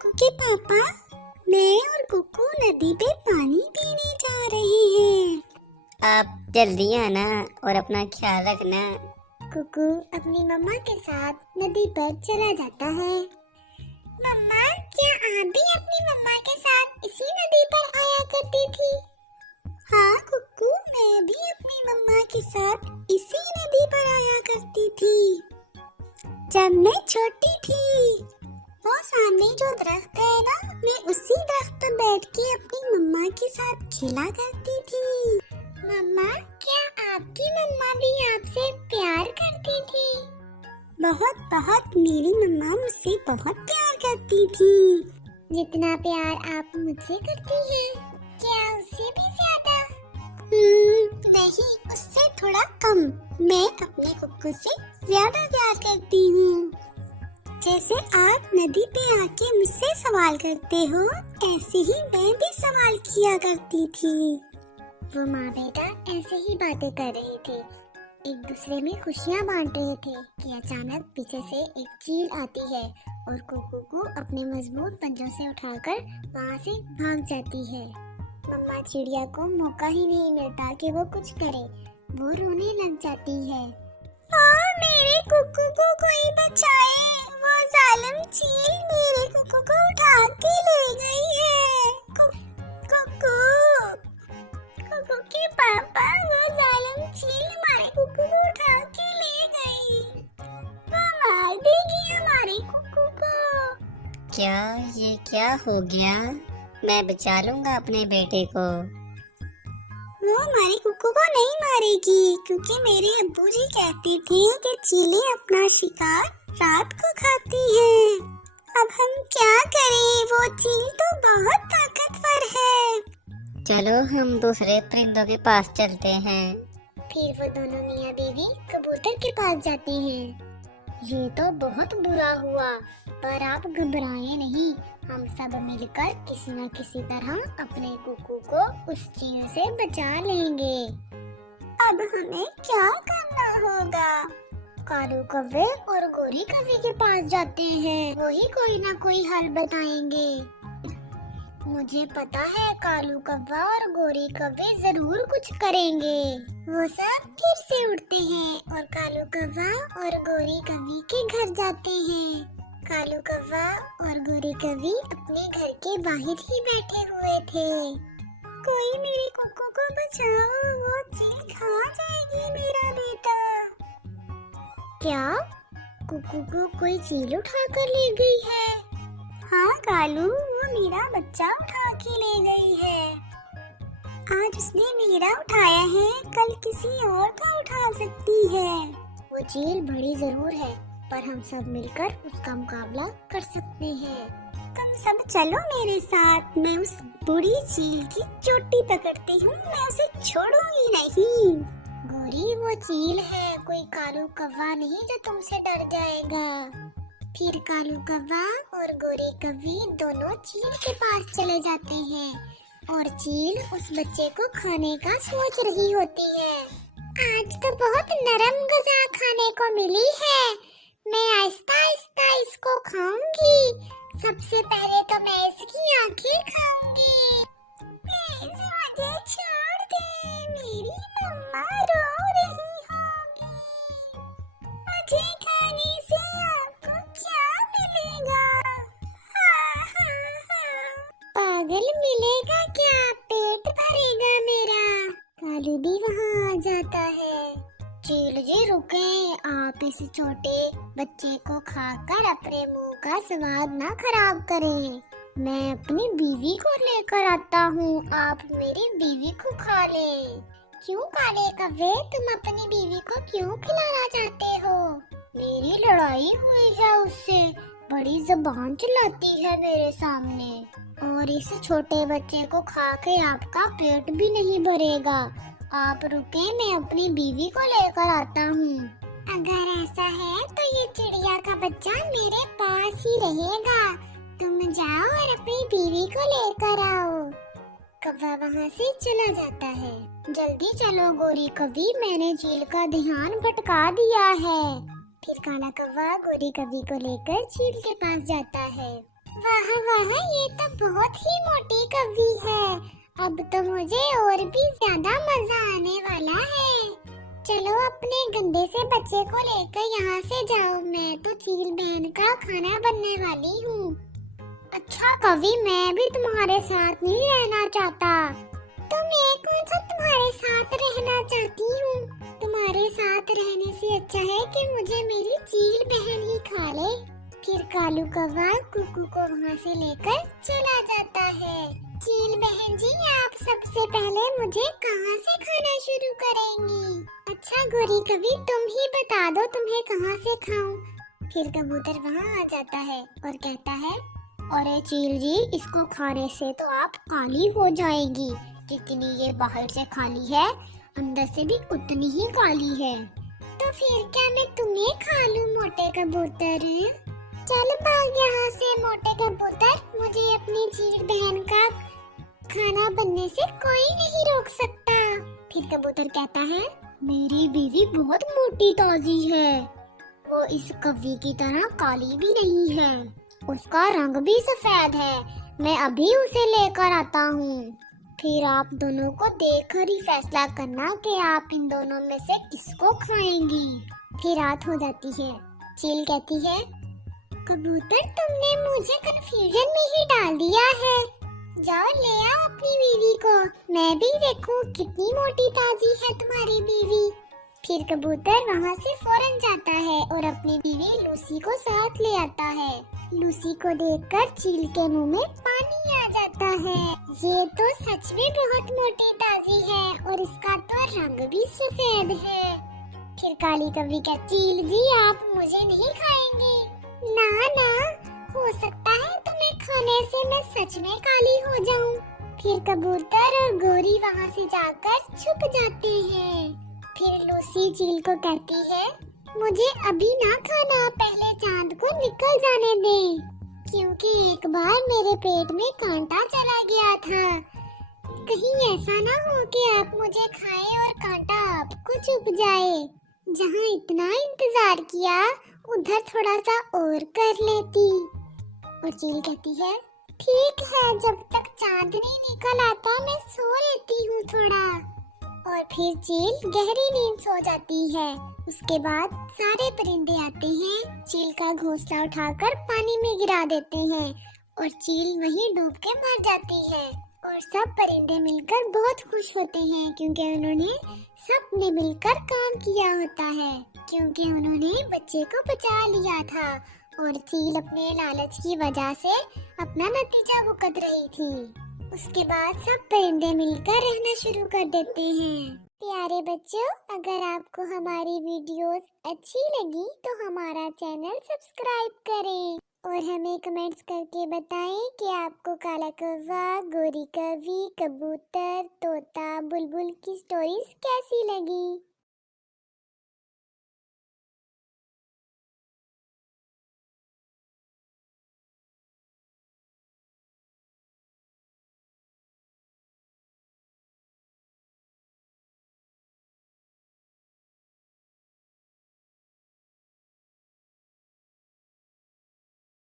कुकू के पापा, मैं और कुकू नदी पे पानी पीने जा रहे हैं। आप जल्दी आना और अपना ख्याल रखना। कुकू अपनी मम्मा के साथ नदी पर चला जाता है। मम्मा, क्या आप भी अपनी मम्मा के साथ इसी नदी पर आया करती थी? हाँ कुकू, मैं भी अपनी मम्मा के साथ इसी नदी पर आया करती थी जब मैं छोटी थी। वो सामने जो दरख्त है ना, मैं उसी दरख्त पर बैठ के अपनी मम्मा के साथ खेला करती थी। मम्मा, क्या आपकी मम्मा भी आपसे प्यार करती थी? बहुत बहुत, मेरी मम्मा मुझसे बहुत प्यार करती थी। जितना प्यार आप मुझसे करती हैं, क्या उससे भी ज्यादा? नहीं, उससे थोड़ा कम। मैं अपने कुक्कू से ज्यादा प्यार करती हूँ। जैसे आप नदी पे आके मुझसे सवाल करते हो, ऐसे ही मैं भी सवाल किया करती थी। वो माँ बेटा ऐसे ही बातें कर रहे थे, एक दूसरे में खुशियाँ बांट रहे थे कि अचानक पीछे से एक चील आती है और कुकू को अपने मजबूत पंजों से उठाकर वहाँ से भाग जाती है। मम्मा चिड़िया को मौका ही नहीं मिलता कि वो कुछ करे, वो रोने लग जाती है। मेरे कुकू को कोई बचाए, वो जालिम चील मेरे कुकू को उठा के ले गई है। कुकू कुकू के पापा, वो जालिम चील हमारे कुकू को उठा के ले गई। वो मार देगी हमारे कुकू को। क्या ये क्या हो गया? मैं बचा लूंगा अपने बेटे को। वो हमारे कुकू को नहीं मारेगी, क्योंकि मेरे अब्बू जी कहते थे कि चीलें अपना शिकार रात को खाती हैं। अब हम क्या करें, वो चील तो बहुत ताकतवर है। चलो हम दूसरे परिंदों के पास चलते हैं। फिर वो दोनों मियाँ बीवी कबूतर के पास जाते हैं। ये तो बहुत बुरा हुआ, पर आप घबराएं नहीं, हम सब मिलकर किसी न किसी तरह अपने कुकू को उस चील से बचा लेंगे। अब हमें क्या करना होगा? कालू कौवे और गोरी कौवे के पास जाते हैं, वही कोई ना कोई हल बताएंगे। मुझे पता है कालू कौवा और गोरी कौवे जरूर कुछ करेंगे। वो सब फिर से उठते हैं और कालू कौवा और गोरी कौवी के घर जाते हैं। कालू कौवा और गोरी कौवी अपने घर के बाहर ही बैठे हुए थे। कोई मेरे कुकू को बचाओ, वो चील खा जाएगी मेरा बेटा। क्या कुकू को कोई चील उठा कर ले गई है? हाँ कालू, वो मेरा बच्चा उठा के ले गई है। आज उसने मेरा उठाया है, कल किसी और का उठा सकती है। वो चील बड़ी जरूर है, पर हम सब मिलकर उसका मुकाबला कर सकते हैं। तुम सब चलो मेरे साथ, मैं उस बुरी चील की चोटी पकड़ती हूँ, मैं उसे छोड़ूंगी नहीं। गोरी, वो चील है, कोई कालू कौवा नहीं जो तुमसे डर जाएगा। फिर कालू कौवा और गोरी कौवी दोनों चील के पास चले जाते हैं और चील उस बच्चे को खाने का सोच रही होती है। आज तो बहुत नरम गज़ा खाने को मिली है, मैं आहिस्ता आहिस्ता इसको खाऊंगी। सबसे पहले तो मैं इसकी आंखें खाऊंगी। प्लीज मुझे छोड़ दे, मेरी मम्मा रो रही होगी। मुझे खाने से आपको क्या मिलेगा? हाँ हाँ हाँ। पागल, मिलेगा क्या? पेट भरेगा मेरा। कालू भी वहाँ आ जाता है। चील जी रुके, आप इस छोटे बच्चे को खाकर अपने मुंह का स्वाद ना खराब करें। मैं अपनी बीवी को लेकर आता हूँ, आप मेरी बीवी को खा लें। क्यों काले कौवे, तुम अपनी बीवी को क्यों खिलाना चाहते हो? मेरी लड़ाई हुई है उससे, बड़ी जुबान चलाती है मेरे सामने, और इस छोटे बच्चे को खा के आपका पेट भी नहीं भरेगा। आप रुके, मैं अपनी बीवी को लेकर आता हूँ। अगर ऐसा है तो ये चिड़िया का बच्चा मेरे पास ही रहेगा, तुम जाओ और अपनी बीवी को लेकर आओ। कौवा वहाँ से चला जाता है। जल्दी चलो गोरी कौवी, मैंने चील का ध्यान भटका दिया है। फिर काला कौवा गोरी कौवी को लेकर चील के पास जाता है। वाह वाह, ये तो बहुत ही मोटी कवि है। अब तो मुझे और भी ज्यादा मजा आने वाला है। चलो अपने गंदे से बच्चे को लेकर यहाँ से जाओ, मैं तो चील बहन का खाना बनने वाली हूँ। अच्छा कवि, मैं भी तुम्हारे साथ नहीं रहना चाहता। तो मैं कौन सा तुम्हारे साथ रहना चाहती हूँ। तुम्हारे साथ रहने से अच्छा है कि मुझे मेरी चील बहन ही खा ले। फिर कालू कौवा कुकू को वहाँ से लेकर चला जाता है। चील बहन जी, आप सबसे पहले मुझे कहाँ से खाना शुरू करेंगी। अच्छा गोरी कवि, तुम ही बता दो तुम्हें कहाँ से खाऊं। फिर कबूतर वहाँ आ जाता है और कहता है, अरे चील जी, इसको खाने से तो आप काली हो जाएगी। जितनी ये बाहर से खाली है, अंदर से भी उतनी ही काली है। तो फिर क्या मैं तुम्हें खा लूं मोटे कबूतर? चल भाग यहाँ से मोटे कबूतर, मुझे अपनी चील बहन का खाना बनने से कोई नहीं रोक सकता। फिर कबूतर कहता है, मेरी बीवी बहुत मोटी ताजी है। वो इस कव्वी की तरह काली भी नहीं है, उसका रंग भी सफेद है। मैं अभी उसे लेकर आता हूँ। फिर आप दोनों को देखकर ही फैसला करना कि आप इन दोनों में से किसको खाएंगी। फिर रात हो जाती है। चील कहती है, कबूतर तुमने मुझे कंफ्यूजन में ही डाल दिया है। जाओ ले आओ अपनी बीवी को, मैं भी देखूं कितनी मोटी ताजी है तुम्हारी बीवी। फिर कबूतर वहाँ से फौरन जाता है और अपनी बीवी लूसी को साथ ले आता है। लूसी को देखकर चील के मुंह में पानी आ जाता है। ये तो सच में बहुत मोटी ताजी है और इसका तो रंग भी सफेद है। फिर काली कवि कहती, चील जी आप मुझे नहीं खाएंगी। ना ना, हो सकता है तुम्हें खाने से मैं सच में काली हो जाऊं। फिर कबूतर और गोरी वहाँ से जाकर छुप जाते हैं। फिर लूसी चील को कहती है, मुझे अभी ना खाना, पहले चांद को निकल जाने दे, क्योंकि एक बार मेरे पेट में कांटा चला गया था। कहीं ऐसा ना हो कि आप मुझे खाएं और कांटा आपको चुभ जाए। जहाँ इतना इंतजार किया, उधर थोड़ा सा और कर लेती। और चील कहती है, ठीक है, जब तक चांद नहीं निकल आता मैं सो लेती हूँ थोड़ा। और फिर चील गहरी नींद सो जाती है। उसके बाद सारे परिंदे आते हैं, चील का घोंसला उठाकर पानी में गिरा देते हैं और चील वहीं डूब के मर जाती है। और सब परिंदे मिलकर बहुत खुश होते हैं, क्योंकि उन्होंने सबने मिलकर काम किया होता है, क्योंकि उन्होंने बच्चे को बचा लिया था और चील अपने लालच की वजह से अपना नतीजा भुगत रही थी। उसके बाद सब परिंदे मिलकर रहना शुरू कर देते हैं। प्यारे बच्चों, अगर आपको हमारी वीडियोस अच्छी लगी तो हमारा चैनल सब्सक्राइब करें और हमें कमेंट्स करके बताएं कि आपको काला कौवा, गोरी कवि, कबूतर, तोता, बुलबुल की स्टोरीज कैसी लगी।